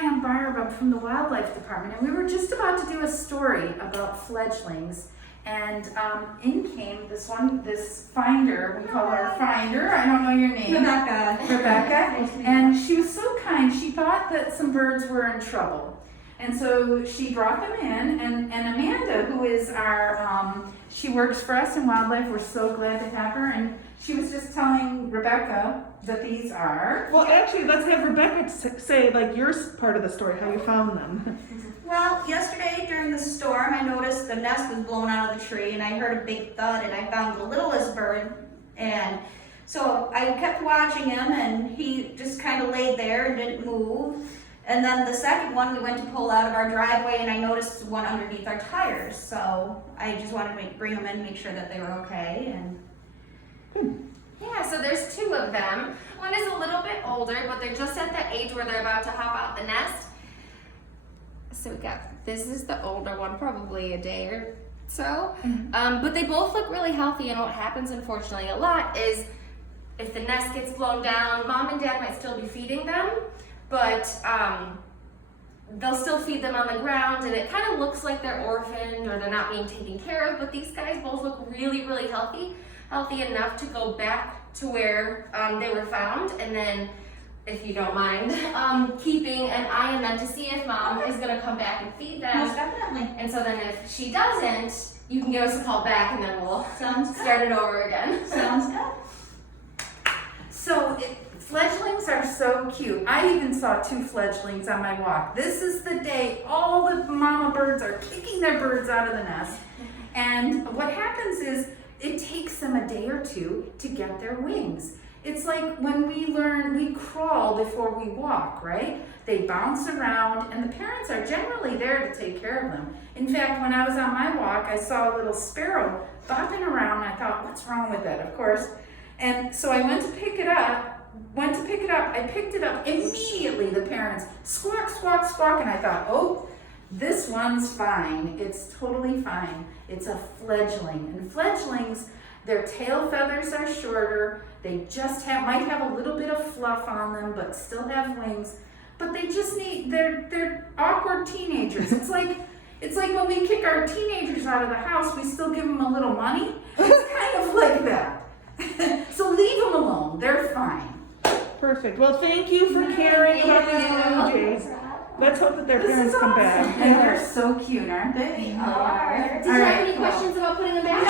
Hi, I'm Barb. I'm from the Wildlife Department, and we were just about to do a story about fledglings. And in came this finder. We call her Finder. I don't know your name. Rebecca. And she was so kind. She thought that some birds were in trouble. And so she brought them in, and Amanda, who is our, she works for us in wildlife, we're so glad to have her, and she was just telling Rebecca that these are... Well, actually, let's have Rebecca say, like, your part of the story, how you found them. Well, yesterday during the storm, I noticed the nest was blown out of the tree, and I heard a big thud, and I found the littlest bird, and so I kept watching him, and he just kind of laid there and didn't move. And then the second one, we went to pull out of our driveway, and I noticed one underneath our tires. So I just wanted to bring them in, make sure that they were okay. And yeah, so there's two of them. One is a little bit older, but they're just at the age where they're about to hop out the nest. So we got, this is the older one, probably a day or so. But they both look really healthy, and what happens, unfortunately, a lot is if the nest gets blown down, mom and dad might still be feeding them, but they'll still feed them on the ground, and it kind of looks like they're orphaned or they're not being taken care of, but these guys both look really, really healthy enough to go back to where they were found, and then, if you don't mind, keeping an eye on them to see if mom is going to come back and feed them. most definitely. And so then if she doesn't, you can give us a call back, and then we'll Sounds good. start it over again. Sounds good. So, fledglings are so cute. I even saw 2 fledglings on my walk. This is the day all the mama birds are kicking their birds out of the nest. And what happens is it takes them a day or two to get their wings. It's like when we crawl before we walk, right? They bounce around, and the parents are generally there to take care of them. In fact, when I was on my walk, I saw a little sparrow bopping around, and I thought, what's wrong with that, of course? And so I went to pick it up. I picked it up immediately. The parents squawk, squawk, squawk, and I thought, oh, this one's fine. It's totally fine. It's a fledgling. And fledglings, their tail feathers are shorter. They just might have a little bit of fluff on them, but still have wings. But they just they're awkward teenagers. It's like when we kick our teenagers out of the house, we still give them a little money. It's kind of like that. So leave them alone. They're fine. Perfect. Well, thank you for caring about these blue jays. Let's hope that their parents come back. And they're so cute, aren't they? They are. Did you have any questions about putting them back?